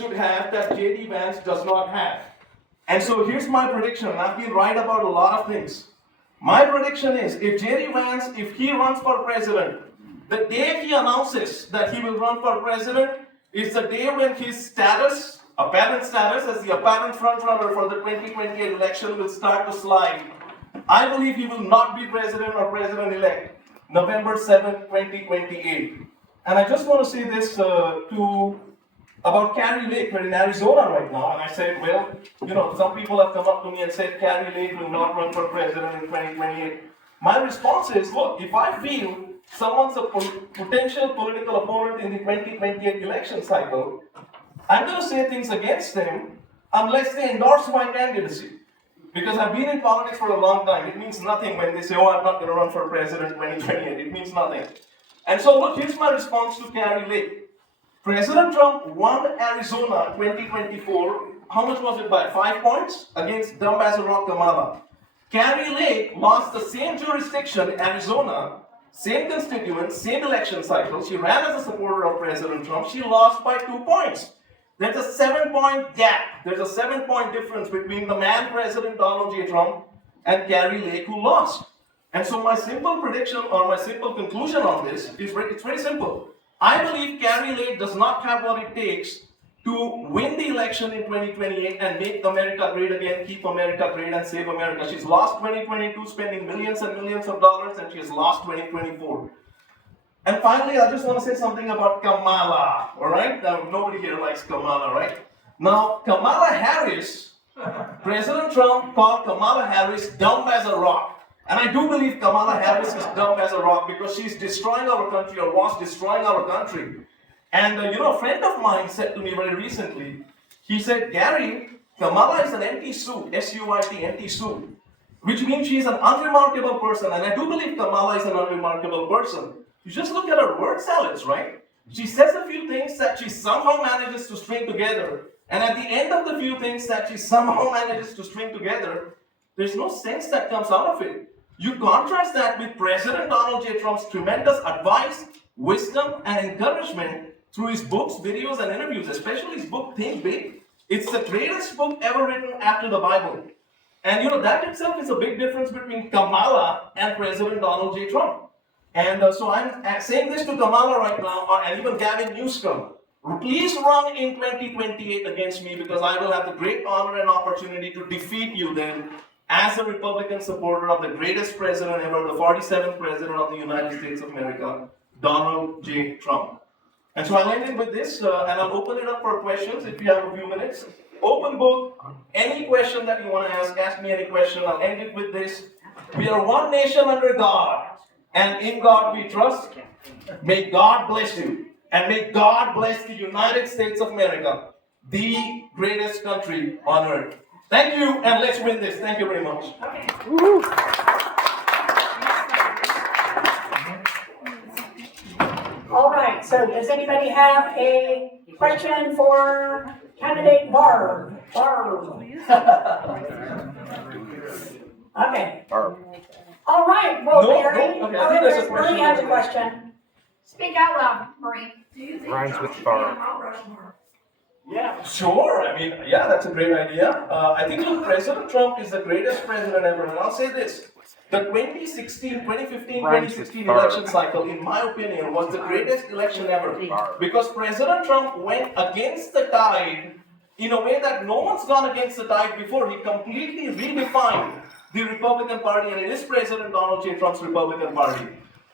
should have that J.D. Vance does not have. And so here's my prediction, and I've been right about a lot of things. My prediction is, if J.D. Vance, if he runs for president, the day he announces that he will run for president is the day when his status, apparent status as the apparent frontrunner for the 2028 election will start to slide. I believe he will not be president or president-elect November 7, 2028. And I just want to say this about Kari Lake. We're in Arizona right now, and I said, well, some people have come up to me and said Kari Lake will not run for president in 2028. My response is, look, if I feel someone's a potential political opponent in the 2028 election cycle, I'm going to say things against them unless they endorse my candidacy. Because I've been in politics for a long time. It means nothing when they say, oh, I'm not going to run for president in 2028. It means nothing. And so, look, here's my response to Kari Lake. President Trump won Arizona 2024. How much was it by? 5 points against dumb as a rock Kamala. Kari Lake lost the same jurisdiction, Arizona, same constituents, same election cycle. She ran as a supporter of President Trump. She lost by 2 points. There's a 7-point gap. There's a 7-point difference between the man, President Donald J. Trump, and Kari Lake, who lost. And so my simple prediction or my simple conclusion on this is it's very simple. I believe Kari Lake does not have what it takes to win the election in 2028 and make America great again, keep America great, and save America. She's lost 2022, spending millions and millions of dollars, and she has lost 2024. And finally, I just want to say something about Kamala, all right? Now, nobody here likes Kamala, right? Now, Kamala Harris, President Trump called Kamala Harris dumb as a rock. And I do believe Kamala Harris is dumb as a rock because she's destroying our country or was destroying our country. And a friend of mine said to me very recently, he said, Gary, Kamala is an empty suit, S-U-I-T, empty suit, which means she's an unremarkable person. And I do believe Kamala is an unremarkable person. You just look at her word salads, right? She says a few things that she somehow manages to string together. And at the end of the few things that she somehow manages to string together, there's no sense that comes out of it. You contrast that with President Donald J. Trump's tremendous advice, wisdom, and encouragement through his books, videos, and interviews, especially his book, Think Big. It's the greatest book ever written after the Bible. And that itself is a big difference between Kamala and President Donald J. Trump. And so I'm saying this to Kamala right now, and even Gavin Newsom. Please run in 2028 against me because I will have the great honor and opportunity to defeat you then as a Republican supporter of the greatest president ever, the 47th president of the United States of America, Donald J. Trump. And so I'll end it with this, and I'll open it up for questions if you have a few minutes. Open book, any question that you want to ask me any question. I'll end it with this. We are one nation under God, and in God we trust. May God bless you, and may God bless the United States of America, the greatest country on earth. Thank you, and let's win this. Thank you very much. Okay. All right, so does anybody have a question for candidate Barve? Okay. All right, well, Mary. Okay, Marie has a question. Speak out loud, Marie. Rhymes with Barve. Yeah, sure. That's a great idea. I think President Trump is the greatest president ever. And I'll say this. The 2015-2016 election cycle, in my opinion, was the greatest election ever. Because President Trump went against the tide in a way that no one's gone against the tide before. He completely redefined the Republican Party, and it is President Donald J. Trump's Republican Party.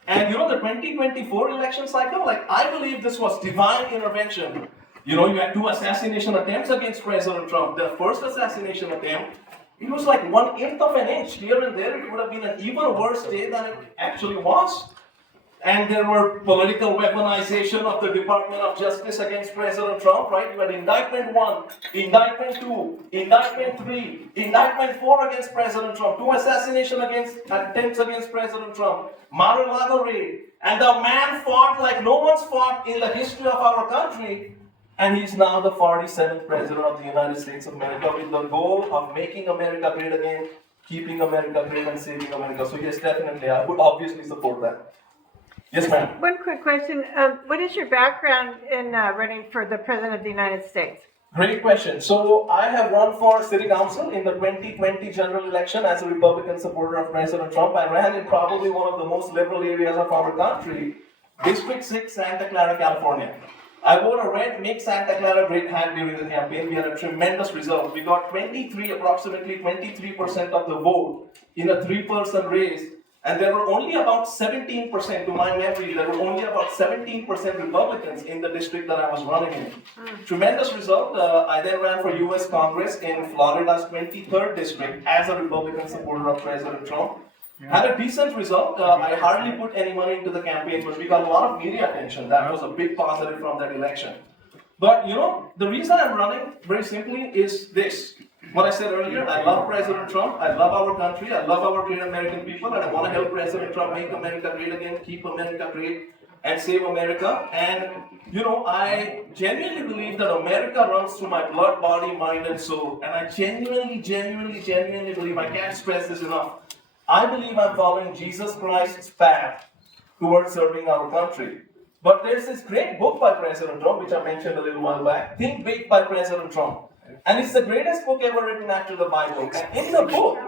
And the 2024 election cycle, I believe this was divine intervention. You had 2 assassination attempts against President Trump. The first assassination attempt, it was like 1/8 of an inch here and there. It would have been an even worse day than it actually was. And there were political weaponization of the Department of Justice against President Trump, right? You had indictment 1, indictment 2, indictment 3, indictment 4 against President Trump, 2 assassination attempts against President Trump, Mar-a-Lago raid, and the man fought like no one's fought in the history of our country. And he's now the 47th president of the United States of America with the goal of making America great again, keeping America great, and saving America. So yes, definitely, I would obviously support that. Yes, ma'am. One quick question. What is your background in running for the President of the United States? Great question. So I have run for city council in the 2020 general election as a Republican supporter of President Trump. I ran in probably one of the most liberal areas of our country, District 6, Santa Clara, California. I wore a red Make Santa Clara Great hat during the campaign. We had a tremendous result. We got approximately 23% of the vote in a three-person race. And there were only about 17%, to my memory, there were only about 17% Republicans in the district that I was running in. Tremendous result. I then ran for US Congress in Florida's 23rd district as a Republican supporter of President Trump. Had a decent result. I hardly put any money into the campaign, but we got a lot of media attention. That was a big positive from that election. But the reason I'm running, very simply, is this. What I said earlier, I love President Trump, I love our country, I love our great American people, and I want to help President Trump make America great again, keep America great, and save America. And, I genuinely believe that America runs through my blood, body, mind, and soul. And I genuinely believe, I can't stress this enough, I believe I'm following Jesus Christ's path towards serving our country. But there's this great book by President Trump, which I mentioned a little while back, Think Big by President Trump. And it's the greatest book ever written after the Bible. And in the book,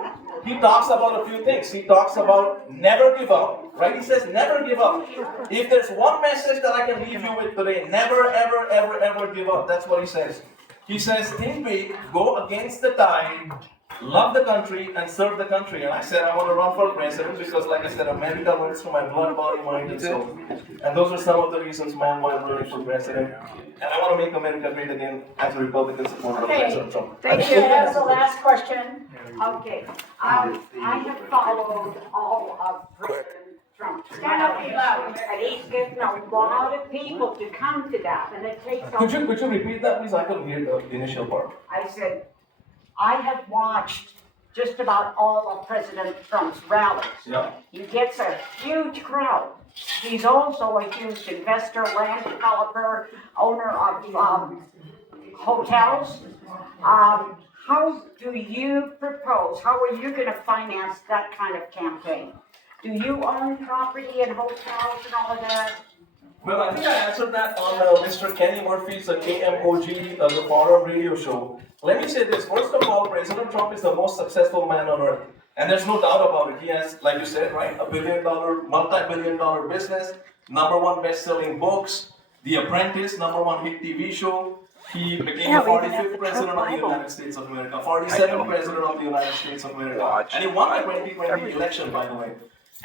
he talks about a few things. He talks about never give up, right? He says never give up. If there's one message that I can leave you with today, never, ever give up. That's what he says. He says, think big, go against the tide, love the country, and serve the country. And I said, I want to run for president because, like I said, America runs through my blood, body, mind, and soul. And those are some of the reasons, man, why I'm running for president. And I want to make America great again as a Republican supporter of President Trump. Thank you. That's the last question. Okay, I have followed all of President Trump's Stand up, be loud. and he's getting a lot of people to come to that, and it takes. Could you repeat that, please? I couldn't hear the initial part. I said, I have watched just about all of President Trump's rallies. Yeah. He gets a huge crowd. He's also a huge investor, land developer, owner of hotels. How do you propose, how are you going to finance that kind of campaign? Do you own property and hotels and all of that? Well, I think I answered that on Mr. Kenny Murphy's KMOG, the Forum radio show. Let me say this. First of all, President Trump is the most successful man on earth. And there's no doubt about it. He has, like you said, right, a multi-billion-dollar business, #1 best-selling books, The Apprentice, #1 hit TV show. He became the 45th president of the United States of America, 47th president of the United States of America. And he won the 2020 election, by the way.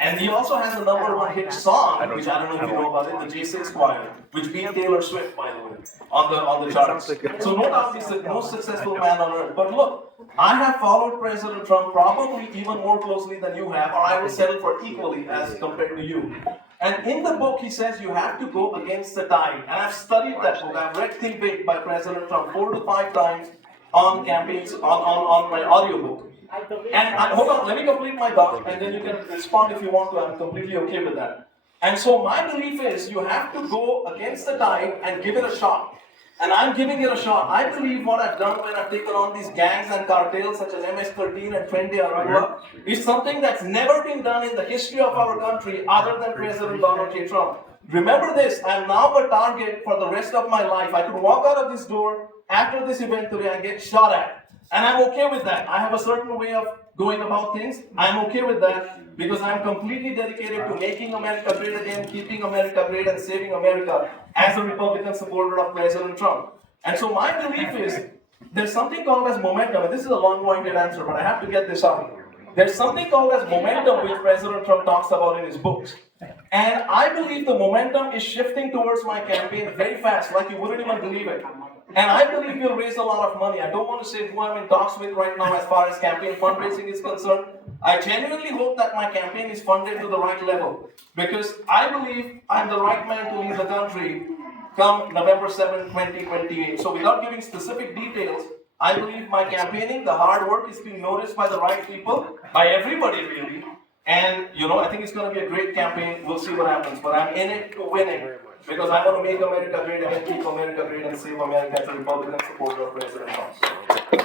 And he also has the #1 hit song, which I don't know if you know about it, the J6 Choir, which beat Taylor Swift, by the way, on the charts. So no doubt he's the most successful man on earth. But look, I have followed President Trump probably even more closely than you have, or I will settle for equally as compared to you. And in the book, he says you have to go against the tide. And I've studied that book. I've read Think Big by President Trump 4 to 5 times on campaigns, on my audiobook. And hold on, let me complete my thought, and then you can respond if you want to. I'm completely okay with that. And so my belief is you have to go against the tide and give it a shot. And I'm giving it a shot. I believe what I've done when I've taken on these gangs and cartels such as MS-13 and Twende Aragua is something that's never been done in the history of our country other than President Donald J. Trump. Remember this, I'm now a target for the rest of my life. I could walk out of this door after this event today and get shot at. And I'm okay with that. I have a certain way of going about things. I'm okay with that because I'm completely dedicated to making America great again, keeping America great, and saving America as a Republican supporter of President Trump. And so my belief is there's something called as momentum. And this is a long-winded answer, but I have to get this out. There's something called as momentum which President Trump talks about in his books. And I believe the momentum is shifting towards my campaign very fast, like you wouldn't even believe it. And I believe we'll raise a lot of money. I don't want to say who I'm in talks with right now as far as campaign fundraising is concerned. I genuinely hope that my campaign is funded to the right level because I believe I'm the right man to lead the country come November 7, 2028. So without giving specific details, I believe my campaigning, the hard work is being noticed by the right people, by everybody really. And, I think it's going to be a great campaign. We'll see what happens. But I'm in it to win it. Because I want to make America great again, keep America great, and save America as a Republican supporter of President Trump. Okay,